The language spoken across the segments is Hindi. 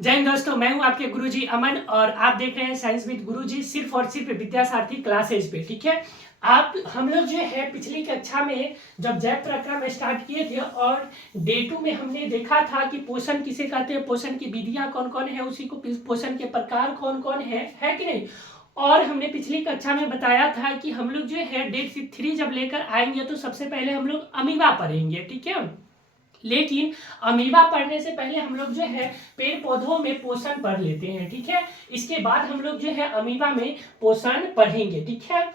जय हिंद दोस्तों, मैं हूं आपके गुरुजी अमन और आप देख रहे हैं साइंस विद गुरुजी सिर्फ और सिर्फ विद्यासारथी क्लासेज पे। ठीक है, आप हम लोग जो है पिछली कक्षा में जब जैव प्रक्रम स्टार्ट किए थे और डे 2 में हमने देखा था कि पोषण किसे कहते हैं, पोषण की विधियां कौन कौन है, उसी को पोषण के प्रकार कौन कौन है कि नहीं। और हमने पिछली कक्षा में बताया था कि हम लोग जो है डे 3 जब लेकर आएंगे तो सबसे पहले हम लोग अमीबा पढ़ेंगे। ठीक है, लेकिन अमीबा पढ़ने से पहले हम लोग जो है पेड़ पौधों में पोषण पढ़ लेते हैं। ठीक है, इसके बाद हम लोग जो है अमीबा में पोषण पढ़ेंगे। ठीक है,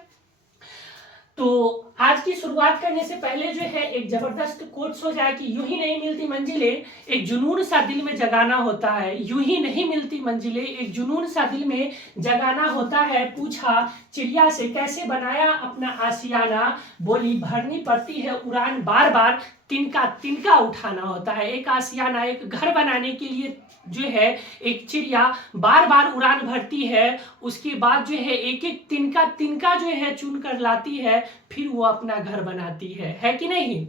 तो आज की शुरुआत करने से पहले जो है एक जबरदस्त कोट्स हो जाए कि यूं ही नहीं मिलती मंजिलें, एक जुनून सा दिल में जगाना होता है। यूं ही नहीं मिलती मंजिलें, एक जुनून सा दिल में जगाना होता है। पूछा चिड़िया से कैसे बनाया अपना आशियाना, बोली भरनी पड़ती है उड़ान बार बार, तिनका तिनका उठाना होता है। एक आशियाना, एक घर बनाने के लिए जो है एक चिड़िया बार बार उड़ान भरती है, उसके बाद जो है एक एक तिनका तिनका जो है चुन कर लाती है, फिर वो अपना घर बनाती है कि नहीं।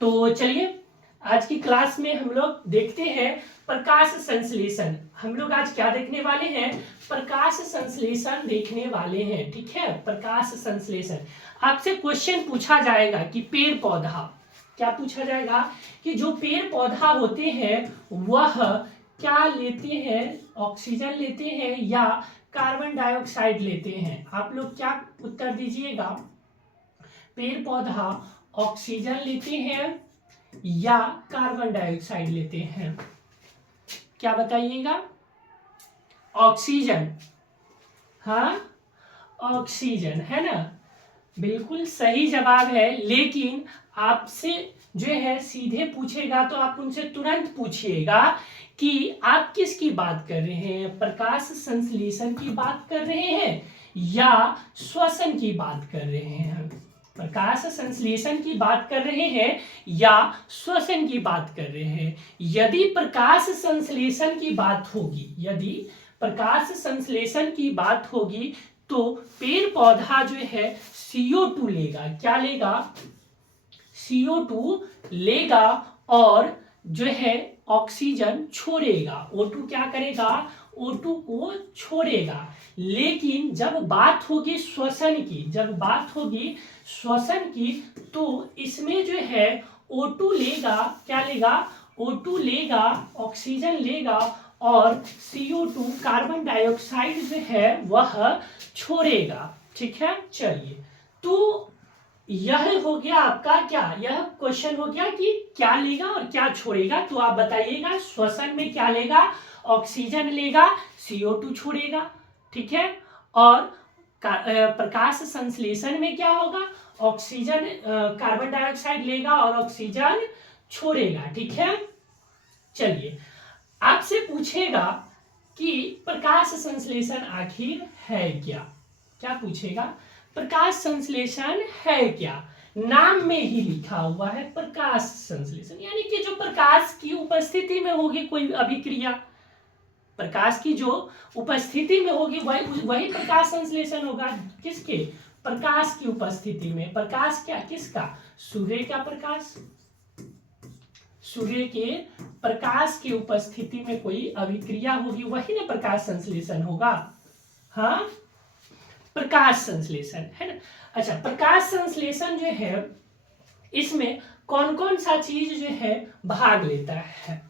तो चलिए आज की क्लास में हम लोग देखते हैं प्रकाश संश्लेषण। हम लोग आज क्या देखने वाले हैं? प्रकाश संश्लेषण देखने वाले हैं। ठीक है, प्रकाश संश्लेषण। आपसे क्वेश्चन पूछा जाएगा कि पेड़ पौधा, क्या पूछा जाएगा कि जो पेड़ पौधा होते हैं वह क्या लेते हैं, ऑक्सीजन लेते हैं या कार्बन डाइऑक्साइड लेते हैं। आप लोग क्या उत्तर दीजिएगा? पेड़ पौधा ऑक्सीजन लेते हैं या कार्बन डाइऑक्साइड लेते हैं? क्या बताइएगा? ऑक्सीजन, हाँ ऑक्सीजन है ना, बिल्कुल सही जवाब है। लेकिन आपसे जो है सीधे पूछेगा तो आप उनसे तुरंत पूछिएगा कि आप किसकी बात कर रहे हैं, प्रकाश संश्लेषण की बात कर रहे हैं या श्वसन की बात कर रहे हैं। प्रकाश संश्लेषण की बात कर रहे हैं या श्वसन की बात कर रहे हैं। यदि प्रकाश संश्लेषण की बात होगी, यदि प्रकाश संश्लेषण की बात होगी तो पेड़ पौधा जो है CO2 लेगा। क्या लेगा? CO2 लेगा और जो है ऑक्सीजन छोड़ेगा। O2 क्या करेगा? O2 को छोड़ेगा। लेकिन जब बात होगी श्वसन की, जब बात होगी श्वसन की, तो इसमें जो है O2 लेगा, क्या लेगा? O2 लेगा, ऑक्सीजन लेगा और CO2 कार्बन डाइऑक्साइड जो है वह छोड़ेगा। ठीक है, चलिए तो यह हो गया आपका क्या, यह क्वेश्चन हो गया कि क्या लेगा और क्या छोड़ेगा। तो आप बताइएगा श्वसन में क्या लेगा? ऑक्सीजन लेगा, CO2 छोड़ेगा। ठीक है, और प्रकाश संश्लेषण में क्या होगा? ऑक्सीजन कार्बन डाइऑक्साइड लेगा और ऑक्सीजन छोड़ेगा। ठीक है, चलिए आपसे पूछेगा कि प्रकाश संश्लेषण आखिर है क्या। क्या पूछेगा? प्रकाश संश्लेषण है क्या? नाम में ही लिखा हुआ है प्रकाश संश्लेषण, यानी कि जो प्रकाश की उपस्थिति में होगी कोई अभिक्रिया, प्रकाश की जो उपस्थिति में होगी वही प्रकाश संश्लेषण होगा। किसके? प्रकाश की उपस्थिति में। प्रकाश क्या, किसका? सूर्य का प्रकाश, सूर्य के प्रकाश की उपस्थिति में कोई अभिक्रिया होगी वही ना प्रकाश संश्लेषण होगा। हाँ, प्रकाश संश्लेषण है ना। अच्छा, प्रकाश संश्लेषण जो है इसमें कौन कौन सा चीज जो है भाग लेता है?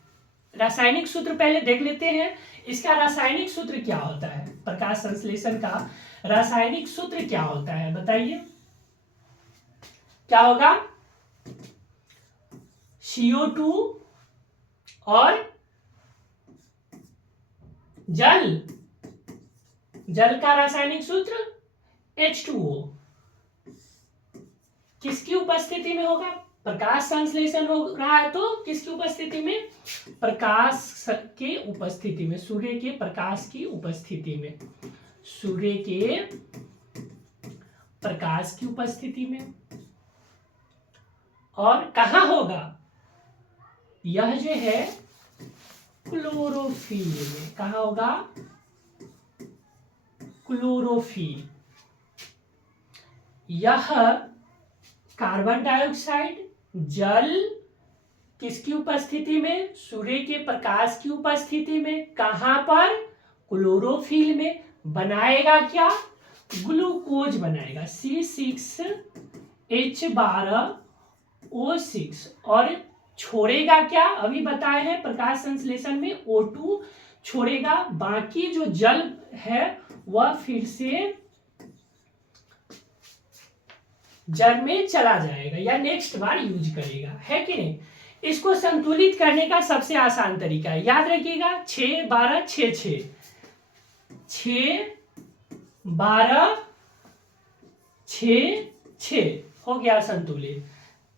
रासायनिक सूत्र पहले देख लेते हैं। इसका रासायनिक सूत्र क्या होता है? प्रकाश संश्लेषण का रासायनिक सूत्र क्या होता है बताइए? क्या होगा? CO2 और जल, जल का रासायनिक सूत्र H2O। किसकी उपस्थिति में होगा? प्रकाश संश्लेषण हो रहा है तो किसकी उपस्थिति में? प्रकाश के उपस्थिति में, सूर्य के प्रकाश की उपस्थिति में, सूर्य के प्रकाश की उपस्थिति में। और कहां होगा? यह जो है क्लोरोफिल में। कहां होगा? क्लोरोफिल। यह कार्बन डाइऑक्साइड, जल किसकी उपस्थिति में? सूर्य के प्रकाश की उपस्थिति में। कहां पर? क्लोरोफिल में। बनाएगा क्या? ग्लूकोज बनाएगा, C6H12O6। और छोड़ेगा क्या? अभी बताए हैं प्रकाश संश्लेषण में O2 छोड़ेगा, बाकी जो जल है वह फिर से जल में चला जाएगा या नेक्स्ट बार यूज करेगा, है कि नहीं? इसको संतुलित करने का सबसे आसान तरीका है, याद रखिएगा, 6 12 6 6 6 12 6 6 हो गया संतुलित।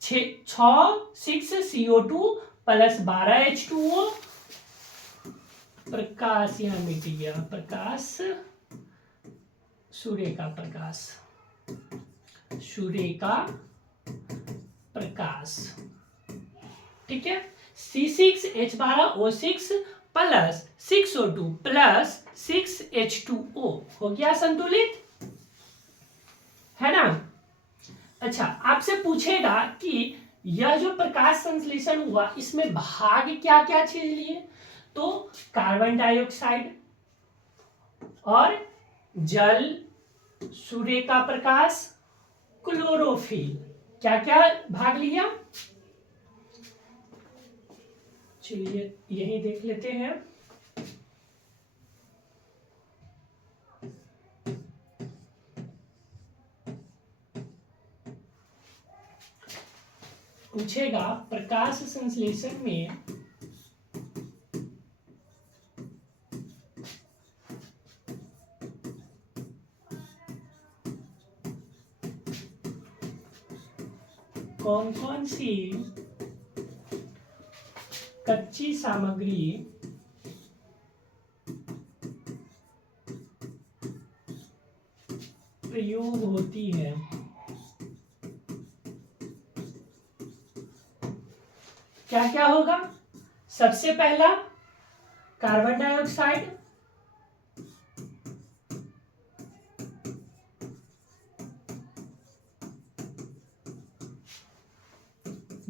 6 6 CO2 प्लस 12 H2O। प्रकाश यहां मिट गया, प्रकाश सूर्य का प्रकाश, सूर्य का प्रकाश, ठीक है। C6H12O6 plus 6O2 plus 6H2O हो गया संतुलित, है ना। अच्छा, आपसे पूछेगा कि यह जो प्रकाश संश्लेषण हुआ इसमें भाग क्या क्या चीज लिए? तो कार्बन डाइऑक्साइड और जल, सूर्य का प्रकाश, क्लोरोफिल, क्या क्या भाग लिया? चलिए यही देख लेते हैं। पूछेगा प्रकाश संश्लेषण में कौन कौन सी कच्ची सामग्री प्रयोग होती है? क्या क्या होगा? सबसे पहला कार्बन डाइऑक्साइड,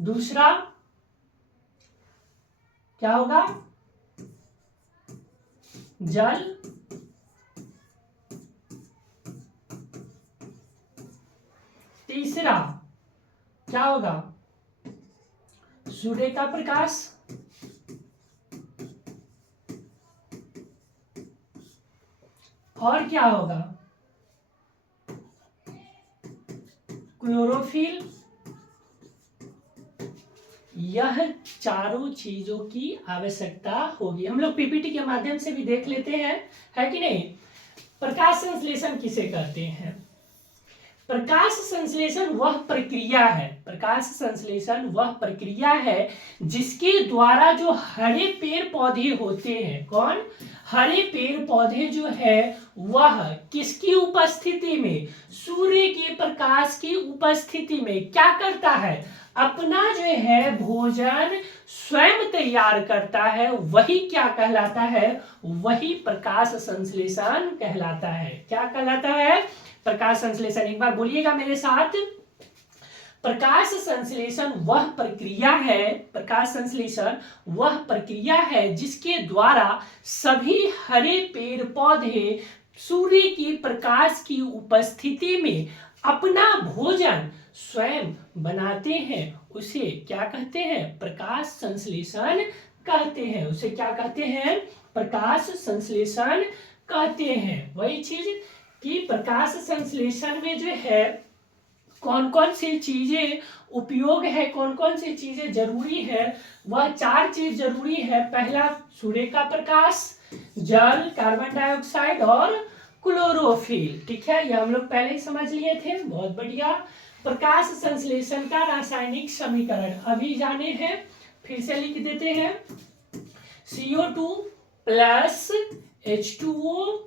दूसरा क्या होगा? जल, तीसरा क्या होगा? सूर्य का प्रकाश, और क्या होगा? क्लोरोफिल। यह चारों चीजों की आवश्यकता होगी। हम लोग पीपीटी के माध्यम से भी देख लेते हैं, है कि नहीं। प्रकाश संश्लेषण किसे कहते हैं? प्रकाश संश्लेषण वह प्रक्रिया है, प्रकाश संश्लेषण वह प्रक्रिया है जिसके द्वारा जो हरे पेड़ पौधे होते हैं, कौन? हरे पेड़ पौधे जो है वह किसकी उपस्थिति में? सूर्य के प्रकाश की उपस्थिति में क्या करता है? अपना जो है भोजन स्वयं तैयार करता है। वही क्या कहलाता है? वही प्रकाश संश्लेषण कहलाता है। क्या कहलाता है? प्रकाश संश्लेषण। एक बार बोलिएगा मेरे साथ, प्रकाश संश्लेषण वह प्रक्रिया है, प्रकाश संश्लेषण वह प्रक्रिया है जिसके द्वारा सभी हरे पेड़ पौधे सूर्य की प्रकाश की उपस्थिति में अपना भोजन स्वयं बनाते हैं। उसे क्या कहते हैं? प्रकाश संश्लेषण कहते हैं। उसे क्या कहते हैं? प्रकाश संश्लेषण कहते हैं। वही चीज कि प्रकाश संश्लेषण में जो है कौन कौन सी चीजें उपयोग है, कौन कौन सी चीजें जरूरी है, वह 4 चीज जरूरी है। पहला सूर्य का प्रकाश, जल, कार्बन डाइऑक्साइड और क्लोरोफिल, ठीक है। ये हम लोग पहले ही समझ लिए थे, बहुत बढ़िया। प्रकाश संश्लेषण का रासायनिक समीकरण अभी जाने हैं, फिर से लिख देते हैं। CO2 प्लस H2O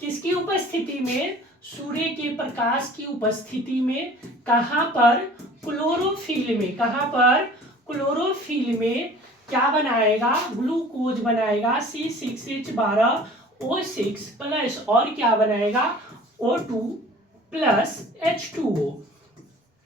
किसकी उपस्थिति में? सूर्य के प्रकाश की उपस्थिति में। कहां पर? क्लोरोफिल में। कहां पर? क्लोरोफिल में क्या बनाएगा? ग्लूकोज बनाएगा, C6H12O6 प्लस और क्या बनाएगा? O2 plus H2O।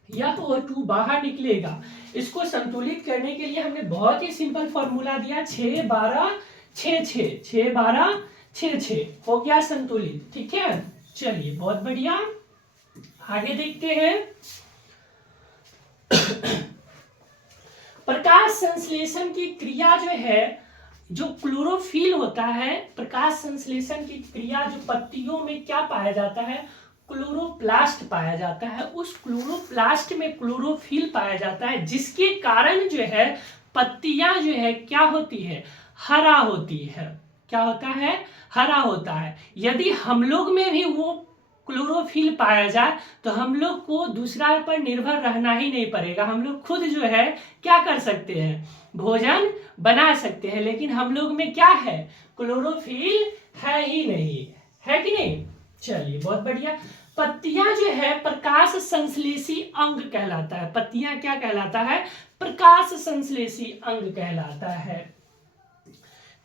यह O2 बाहर निकलेगा। इसको संतुलित करने के लिए हमने बहुत ही सिंपल फॉर्मूला दिया, 6-12-6-6, 6-12-6-6 हो गया संतुलित। ठीक है, चलिए बहुत बढ़िया, आगे देखते हैं। प्रकाश संश्लेषण की क्रिया जो है, जो क्लोरोफिल होता है, प्रकाश संश्लेषण की क्रिया जो पत्तियों में क्या पाया जाता है, क्लोरोप्लास्ट पाया जाता है। उस क्लोरोप्लास्ट में क्लोरोफिल पाया जाता है, जिसके कारण जो है पत्तियां जो है क्या होती है, हरा होती है। क्या होता है, हरा होता है। यदि हम लोग में भी वो क्लोरोफिल पाया जाए तो हम लोग को दूसरा पर निर्भर रहना ही नहीं पड़ेगा, हम लोग खुद जो है क्या कर सकते हैं, भोजन बना सकते हैं। लेकिन हम लोग में क्या है, क्लोरोफिल है ही नहीं, है कि नहीं। चलिए बहुत बढ़िया। पत्तियां जो है प्रकाश संश्लेषी अंग कहलाता है। पत्तियां क्या कहलाता है, प्रकाश संश्लेषी अंग कहलाता है।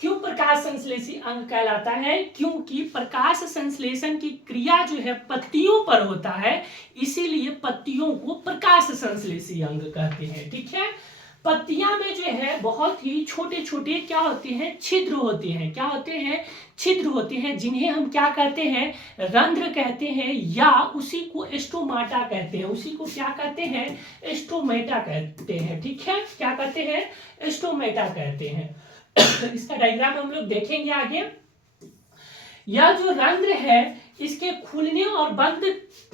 क्यों प्रकाश संश्लेषी अंग कहलाता है, क्योंकि प्रकाश संश्लेषण की क्रिया जो है पत्तियों पर होता है, इसीलिए पत्तियों को प्रकाश संश्लेषी अंग कहते हैं। ठीक है, पत्तियां में जो है बहुत ही छोटे छोटे क्या होते हैं, छिद्र होते हैं। क्या होते हैं, छिद्र होते हैं, जिन्हें हम क्या कहते हैं, रंध्र कहते हैं, या उसी को स्टोमाटा कहते हैं। उसी को क्या कहते हैं, स्टोमेटा कहते हैं। ठीक है, क्या कहते हैं, स्टोमेटा कहते हैं। इसका डायग्राम हम लोग देखेंगे आगे। यह जो रंध्र है, इसके खुलने और बंद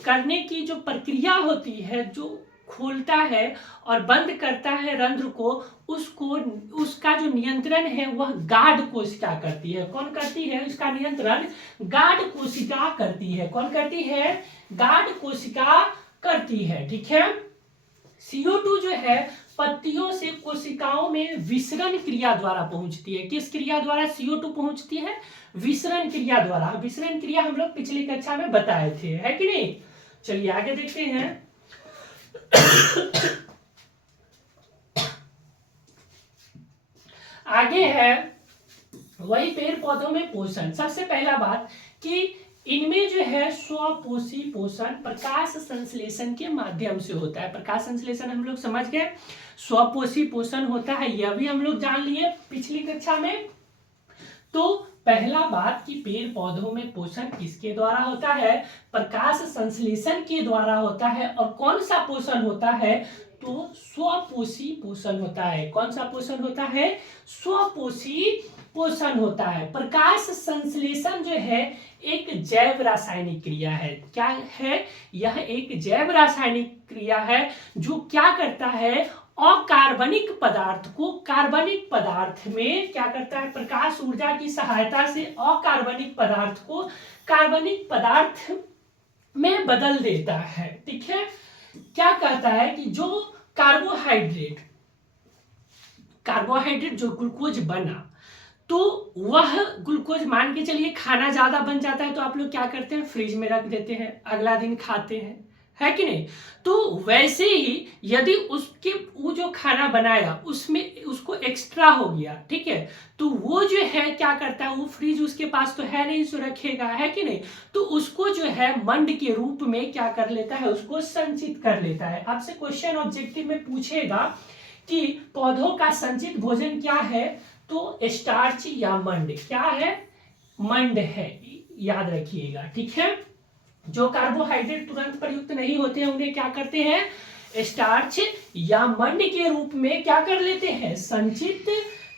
करने की जो प्रक्रिया होती है, जो खोलता है और बंद करता है रंध्र को, उसका जो नियंत्रण है वह गार्ड कोशिका करती है। कौन करती है, इसका नियंत्रण गार्ड कोशिका करती है। कौन करती है, गार्ड कोशिका करती है। ठीक है, CO2 जो है पत्तियों से कोशिकाओं में विसरण क्रिया द्वारा पहुंचती है। किस क्रिया द्वारा CO2 पहुंचती है, विसरण क्रिया द्वारा। विसरण क्रिया हम लोग पिछली कक्षा में बताए थे, है कि नहीं। चलिए आगे देखते हैं। आगे है वही पेड़ पौधों में पोषण। सबसे पहला बात कि इनमें जो है स्वपोषी पोषण प्रकाश संश्लेषण के माध्यम से होता है। प्रकाश संश्लेषण हम लोग समझ गए, स्वपोषी पोषण होता है, यह भी हम लोग जान लिए पिछली कक्षा में। तो पहला बात कि पेड़ पौधों में पोषण किसके द्वारा होता है, प्रकाश संश्लेषण के द्वारा होता है। और कौन सा पोषण होता है, तो स्वपोषी पोषण होता है। कौन सा पोषण होता है, स्वपोषी पोषण होता है। प्रकाश संश्लेषण जो है एक जैव रासायनिक क्रिया है। क्या है, यह एक जैव रासायनिक क्रिया है जो क्या करता है, अकार्बनिक पदार्थ को कार्बनिक पदार्थ में क्या करता है, प्रकाश ऊर्जा की सहायता से अकार्बनिक पदार्थ को कार्बनिक पदार्थ में बदल देता है। ठीक है, क्या कहता है कि जो कार्बोहाइड्रेट जो ग्लूकोज बना, तो वह ग्लूकोज मान के चलिए खाना ज्यादा बन जाता है तो आप लोग क्या करते हैं, फ्रिज में रख देते हैं, अगला दिन खाते हैं, है कि नहीं। तो वैसे ही यदि उसके वो जो खाना बनाया उसमें उसको एक्स्ट्रा हो गया, ठीक है, तो वो जो है क्या करता है, वो फ्रिज उसके पास तो है नहीं, सो रखेगा, है कि नहीं। तो उसको जो है मंड के रूप में क्या कर लेता है, उसको संचित कर लेता है। आपसे क्वेश्चन ऑब्जेक्टिव में पूछेगा कि पौधों का संचित भोजन क्या है, तो स्टार्च या मंड, क्या है, मंड है, याद रखिएगा। ठीक है, जो कार्बोहाइड्रेट तुरंत प्रयुक्त नहीं होते हैं उन्हें क्या करते हैं, स्टार्च या मंड के रूप में क्या कर लेते हैं, संचित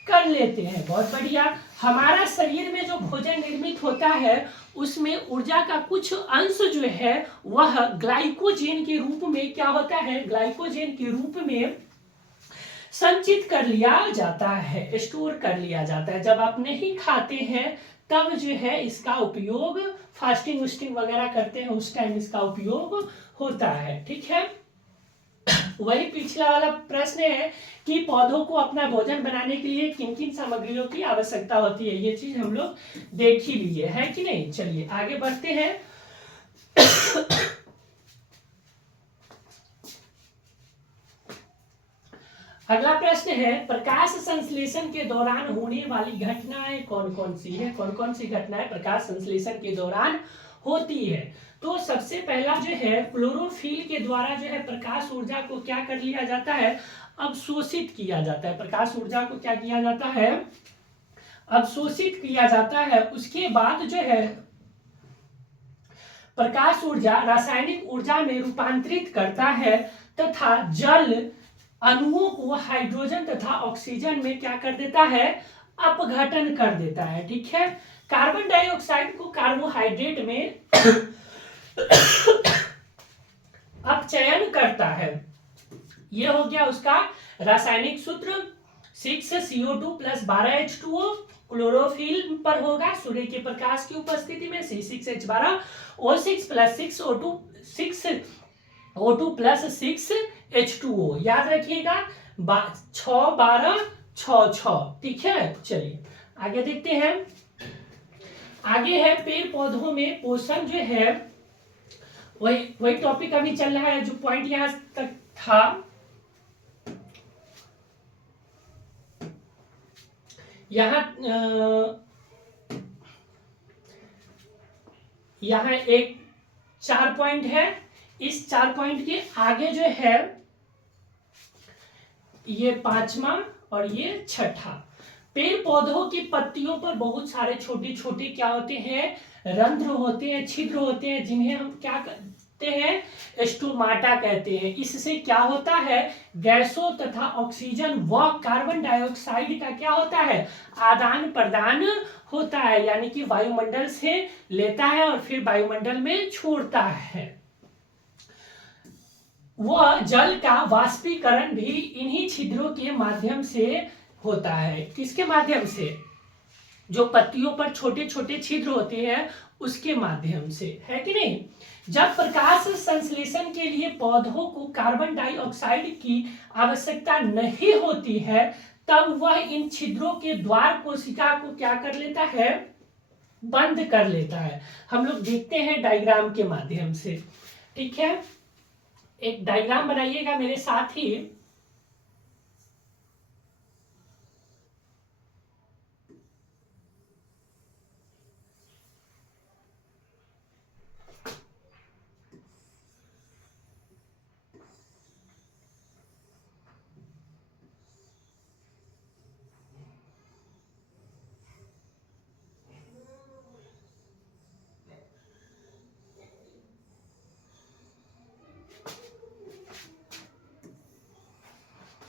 कर लेते हैं। बहुत बढ़िया। हमारा शरीर में जो भोजन निर्मित होता है उसमें ऊर्जा का कुछ अंश जो है वह ग्लाइकोजेन के रूप में क्या होता है, ग्लाइकोजेन के रूप में संचित कर लिया जाता है, स्टोर कर लिया जाता है। जब आप नहीं खाते हैं तब जो है इसका उपयोग, फास्टिंग वस्टिंग वगैरह करते हैं उस टाइम इसका उपयोग होता है। ठीक है, वही पिछला वाला प्रश्न है कि पौधों को अपना भोजन बनाने के लिए किन किन सामग्रियों की आवश्यकता होती है, ये चीज हम लोग देख ही लिए, है कि नहीं। चलिए आगे बढ़ते हैं। अगला प्रश्न है प्रकाश संश्लेषण के दौरान होने वाली घटनाएं कौन कौन सी है, कौन कौन सी घटनाएं प्रकाश संश्लेषण के दौरान होती है। तो सबसे पहला जो है क्लोरोफिल के द्वारा जो है प्रकाश ऊर्जा को क्या कर लिया जाता है, अवशोषित किया जाता है। प्रकाश ऊर्जा को क्या किया जाता है, अवशोषित किया जाता है। उसके बाद जो है प्रकाश ऊर्जा रासायनिक ऊर्जा में रूपांतरित करता है तथा जल अणुओं को हाइड्रोजन तथा ऑक्सीजन में क्या कर देता है, अपघटन कर देता है। ठीक है, कार्बन डाइऑक्साइड को कार्बोहाइड्रेट में अपचयन करता है। यह हो गया उसका रासायनिक सूत्र 6CO2 + 12H2O क्लोरोफिल पर होगा सूर्य के प्रकाश की उपस्थिति में C6H12O6 + 6O2 + 6H2O। याद रखिएगा 6 12 6 6। ठीक है, चलिए आगे देखते हैं। आगे है पेड़ पौधों में पोषण जो है, वही टॉपिक अभी चल रहा है जो पॉइंट यहां तक था। यहाँ एक 4 पॉइंट है। इस 4 पॉइंट के आगे जो है ये 5वां और ये 6ठा। पेड़ पौधों की पत्तियों पर बहुत सारे छोटे छोटे क्या होते हैं, रंध्र होते हैं, छिद्र होते हैं, जिन्हें हम क्या कहते हैं, स्टोमाटा कहते हैं। इससे क्या होता है, गैसों तथा ऑक्सीजन व कार्बन डाइऑक्साइड का क्या होता है, आदान प्रदान होता है। यानी कि वायुमंडल से लेता है और फिर वायुमंडल में छोड़ता है। वह जल का वाष्पीकरण भी इन्हीं छिद्रों के माध्यम से होता है। किसके माध्यम से, जो पत्तियों पर छोटे छोटे छिद्र होते हैं उसके माध्यम से, है कि नहीं। जब प्रकाश संश्लेषण के लिए पौधों को कार्बन डाइऑक्साइड की आवश्यकता नहीं होती है तब वह इन छिद्रों के द्वार कोशिका को क्या कर लेता है, बंद कर लेता है। हम लोग देखते हैं डायग्राम के माध्यम से। ठीक है, एक डायग्राम बनाइएगा मेरे साथ ही।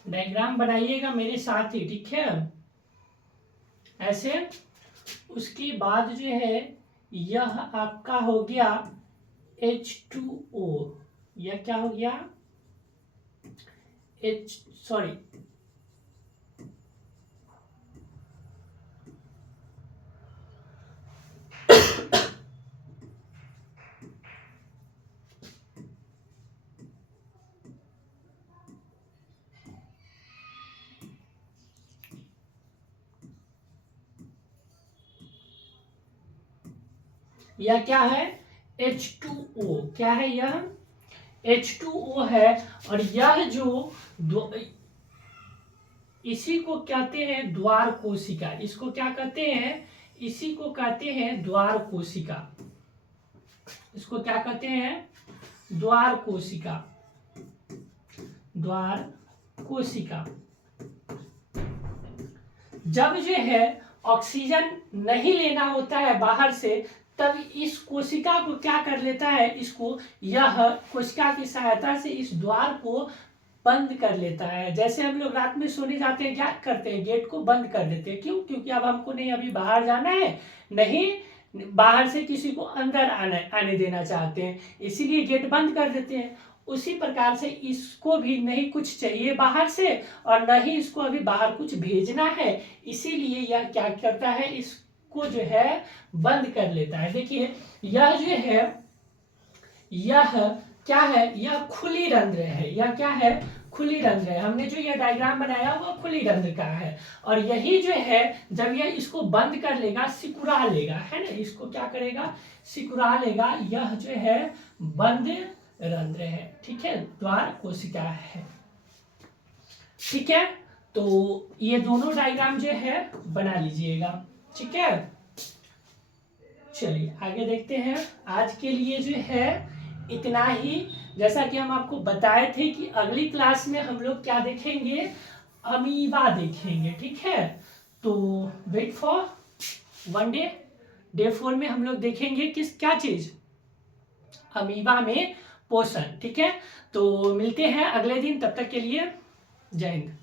डायग्राम बनाइएगा मेरे साथ ही, ठीक है, ऐसे। उसके बाद जो है यह आपका हो गया H2O, यह क्या हो गया, सॉरी यह क्या है, H2O। क्या है यह, H2O है। और यह जो इसी को कहते हैं द्वार कोशिका। इसको क्या कहते हैं, इसी को कहते हैं द्वार कोशिका। इसको क्या कहते हैं, द्वार कोशिका, द्वार कोशिका। जब जो है ऑक्सीजन नहीं लेना होता है बाहर से तब इस कोशिका को क्या कर लेता है, इसको यह कोशिका की सहायता से इस द्वार को बंद कर लेता है। जैसे हम लोग रात में सोने जाते हैं क्या करते हैं, गेट को बंद कर देते हैं। क्यों, क्योंकि अब हमको नहीं अभी बाहर जाना है, नहीं बाहर से किसी को अंदर आने देना चाहते हैं, इसीलिए गेट बंद कर देते हैं। उसी प्रकार से इसको भी नहीं कुछ चाहिए बाहर से और न ही इसको अभी बाहर कुछ भेजना है, इसीलिए यह क्या करता है, इसको जो है बंद कर लेता है। देखिए यह जो है, यह क्या है, यह खुली रंध्र है। यह क्या है, खुली रंध्र है। हमने जो यह डायग्राम बनाया वो खुली रंध्र का है। और यही जो है जब यह इसको बंद कर लेगा, सिकुड़ा लेगा, है ना, इसको क्या करेगा, सिकुड़ा लेगा, यह जो है बंद रंध्र है। ठीक है, द्वार कोशिका है। ठीक है, तो ये दोनों डायग्राम जो है बना लीजिएगा। ठीक है, चलिए आगे देखते हैं। आज के लिए जो है इतना ही। जैसा कि हम आपको बताए थे कि अगली क्लास में हम लोग क्या देखेंगे, अमीबा देखेंगे। ठीक है, तो wait for one day. Day 4 में हम लोग देखेंगे किस क्या चीज, अमीबा में पोषण। ठीक है, तो मिलते हैं अगले दिन, तब तक के लिए जय हिंद।